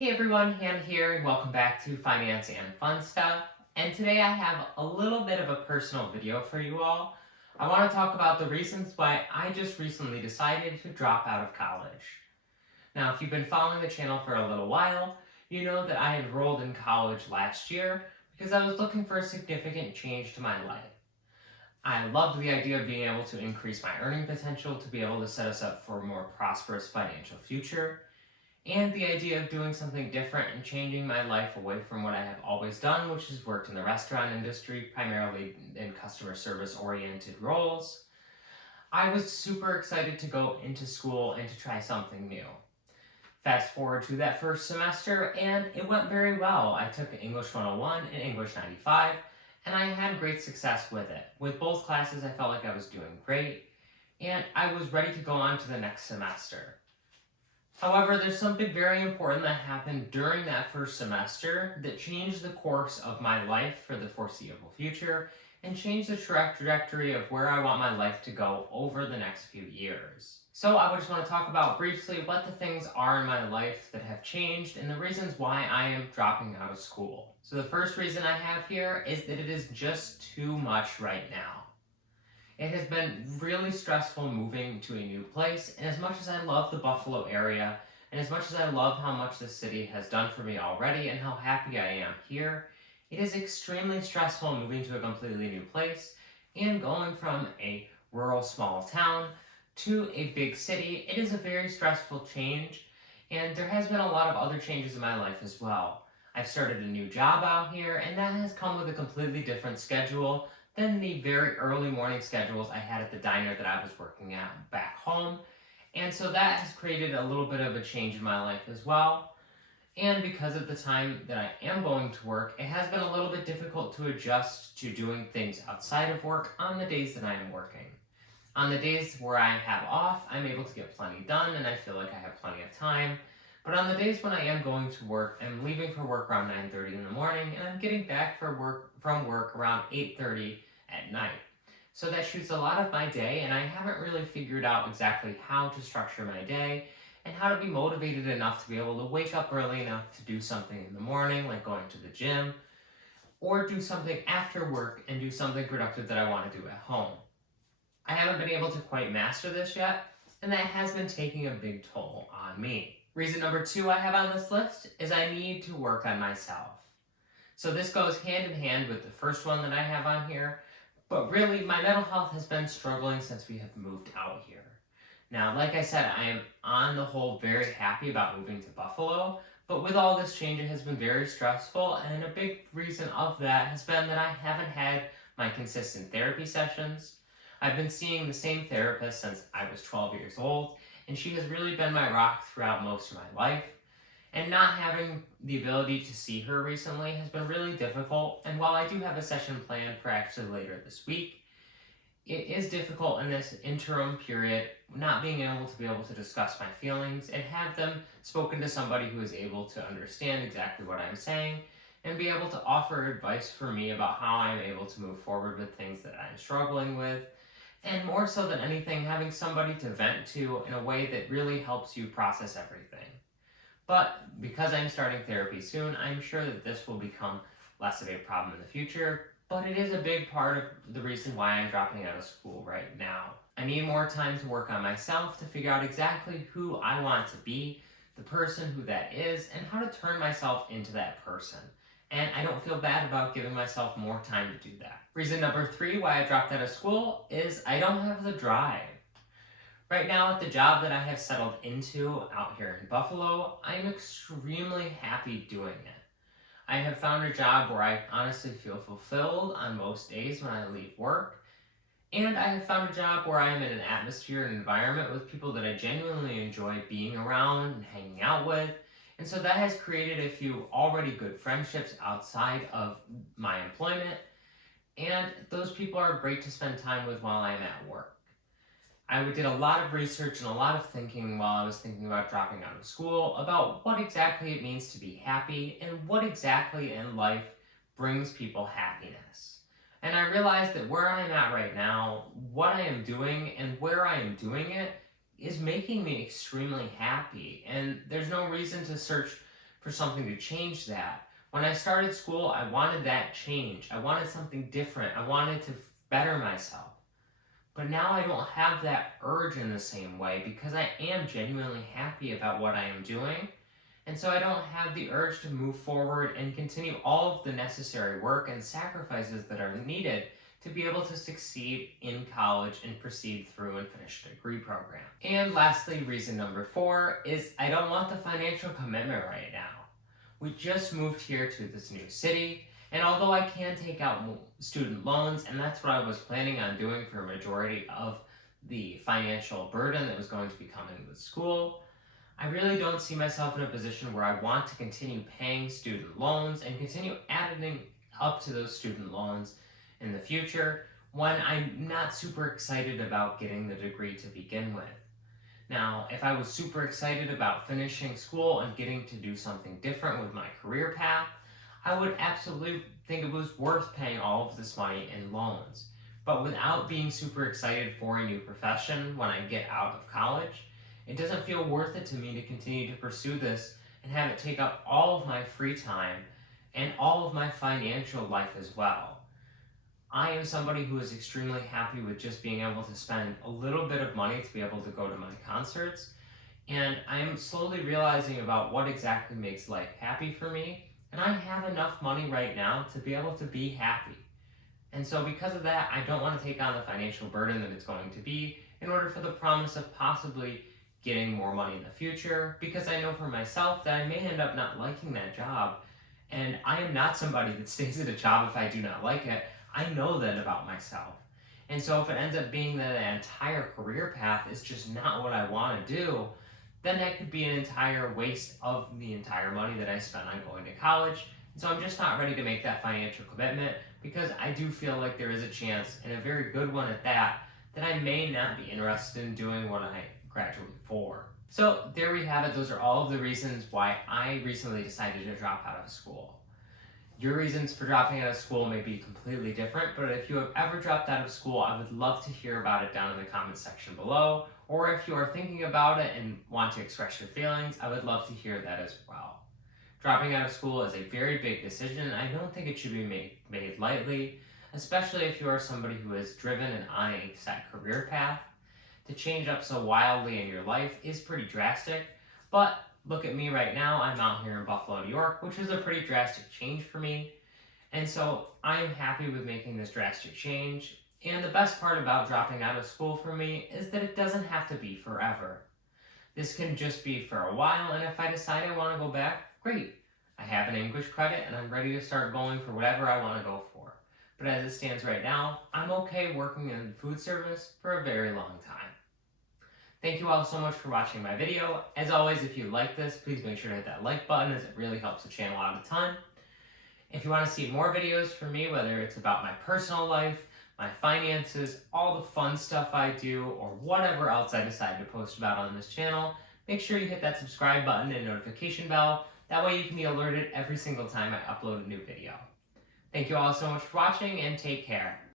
Hey everyone, Hannah here, and welcome back to Finance and Fun Stuff. And today I have a little bit of a personal video for you all. I want to talk about the reasons why I just recently decided to drop out of college. Now, if you've been following the channel for a little while, you know that I enrolled in college last year because I was looking for a significant change to my life. I loved the idea of being able to increase my earning potential to be able to set us up for a more prosperous financial future, and the idea of doing something different and changing my life away from what I have always done, which is worked in the restaurant industry, primarily in customer service oriented roles. I was super excited to go into school and to try something new. Fast forward to that first semester, and it went very well. I took English 101 and English 95, and I had great success with it. With both classes, I felt like I was doing great, and I was ready to go on to the next semester. However, there's something very important that happened during that first semester that changed the course of my life for the foreseeable future and changed the trajectory of where I want my life to go over the next few years. So I just want to talk about briefly what the things are in my life that have changed and the reasons why I am dropping out of school. So the first reason I have here is that it is just too much right now. It has been really stressful moving to a new place, and as much as I love the Buffalo area, and as much as I love how much the city has done for me already and how happy I am here, it is extremely stressful moving to a completely new place and going from a rural small town to a big city. It is a very stressful change, and there has been a lot of other changes in my life as well. I've started a new job out here, and that has come with a completely different schedule than the very early morning schedules I had at the diner that I was working at back home. And so that has created a little bit of a change in my life as well. And because of the time that I am going to work, it has been a little bit difficult to adjust to doing things outside of work on the days that I am working. On the days where I have off, I'm able to get plenty done and I feel like I have plenty of time. But on the days when I am going to work, I'm leaving for work around 9:30 in the morning and I'm getting back from work around 8:30 at night. So that shoots a lot of my day, and I haven't really figured out exactly how to structure my day and how to be motivated enough to be able to wake up early enough to do something in the morning, like going to the gym, or do something after work and do something productive that I want to do at home. I haven't been able to quite master this yet, and that has been taking a big toll on me. Reason number two I have on this list is I need to work on myself. So this goes hand in hand with the first one that I have on here, but really, my mental health has been struggling since we have moved out here. Now, like I said, I am on the whole very happy about moving to Buffalo, but with all this change, it has been very stressful, and a big reason of that has been that I haven't had my consistent therapy sessions. I've been seeing the same therapist since I was 12 years old, and she has really been my rock throughout most of my life. And not having the ability to see her recently has been really difficult, and while I do have a session planned for actually later this week, it is difficult in this interim period not being able to discuss my feelings and have them spoken to somebody who is able to understand exactly what I'm saying and be able to offer advice for me about how I'm able to move forward with things that I'm struggling with, and more so than anything, having somebody to vent to in a way that really helps you process everything. But because I'm starting therapy soon, I'm sure that this will become less of a problem in the future. But it is a big part of the reason why I'm dropping out of school right now. I need more time to work on myself to figure out exactly who I want to be, the person who that is, and how to turn myself into that person. And I don't feel bad about giving myself more time to do that. Reason number three why I dropped out of school is I don't have the drive. Right now, at the job that I have settled into out here in Buffalo, I'm extremely happy doing it. I have found a job where I honestly feel fulfilled on most days when I leave work, and I have found a job where I am in an atmosphere and environment with people that I genuinely enjoy being around and hanging out with, and so that has created a few already good friendships outside of my employment, and those people are great to spend time with while I'm at work. I did a lot of research and a lot of thinking while I was thinking about dropping out of school about what exactly it means to be happy and what exactly in life brings people happiness. And I realized that where I am at right now, what I am doing and where I am doing it is making me extremely happy. And there's no reason to search for something to change that. When I started school, I wanted that change. I wanted something different. I wanted to better myself. But now I don't have that urge in the same way because I am genuinely happy about what I am doing. And so I don't have the urge to move forward and continue all of the necessary work and sacrifices that are needed to be able to succeed in college and proceed through and finish a degree program. And lastly, reason number 4 is I don't want the financial commitment right now. We just moved here to this new city, and although I can take out student loans, and that's what I was planning on doing for a majority of the financial burden that was going to be coming with school, I really don't see myself in a position where I want to continue paying student loans and continue adding up to those student loans in the future when I'm not super excited about getting the degree to begin with. Now, if I was super excited about finishing school and getting to do something different with my career path, I would absolutely think it was worth paying all of this money in loans. But without being super excited for a new profession when I get out of college, it doesn't feel worth it to me to continue to pursue this and have it take up all of my free time and all of my financial life as well. I am somebody who is extremely happy with just being able to spend a little bit of money to be able to go to my concerts, and I am slowly realizing about what exactly makes life happy for me, and I have enough money right now to be able to be happy. And so because of that, I don't want to take on the financial burden that it's going to be in order for the promise of possibly getting more money in the future, because I know for myself that I may end up not liking that job, and I am not somebody that stays at a job if I do not like it. I know that about myself. And so if it ends up being that an entire career path is just not what I want to do, then that could be an entire waste of the entire money that I spent on going to college. And so I'm just not ready to make that financial commitment because I do feel like there is a chance, and a very good one at that I may not be interested in doing what I graduated for. So there we have it. Those are all of the reasons why I recently decided to drop out of school. Your reasons for dropping out of school may be completely different, but if you have ever dropped out of school, I would love to hear about it down in the comments section below. Or if you are thinking about it and want to express your feelings, I would love to hear that as well. Dropping out of school is a very big decision, and I don't think it should be made lightly, especially if you are somebody who is driven and on a set career path. To change up so wildly in your life is pretty drastic, but look at me right now. I'm out here in Buffalo, New York, which was a pretty drastic change for me. And so I'm happy with making this drastic change. And the best part about dropping out of school for me is that it doesn't have to be forever. This can just be for a while, and if I decide I want to go back, great. I have an English credit and I'm ready to start going for whatever I want to go for. But as it stands right now, I'm okay working in food service for a very long time. Thank you all so much for watching my video. As always, if you like this, please make sure to hit that like button as it really helps the channel out a ton. If you want to see more videos from me, whether it's about my personal life, my finances, all the fun stuff I do, or whatever else I decide to post about on this channel, make sure you hit that subscribe button and notification bell. That way you can be alerted every single time I upload a new video. Thank you all so much for watching, and take care.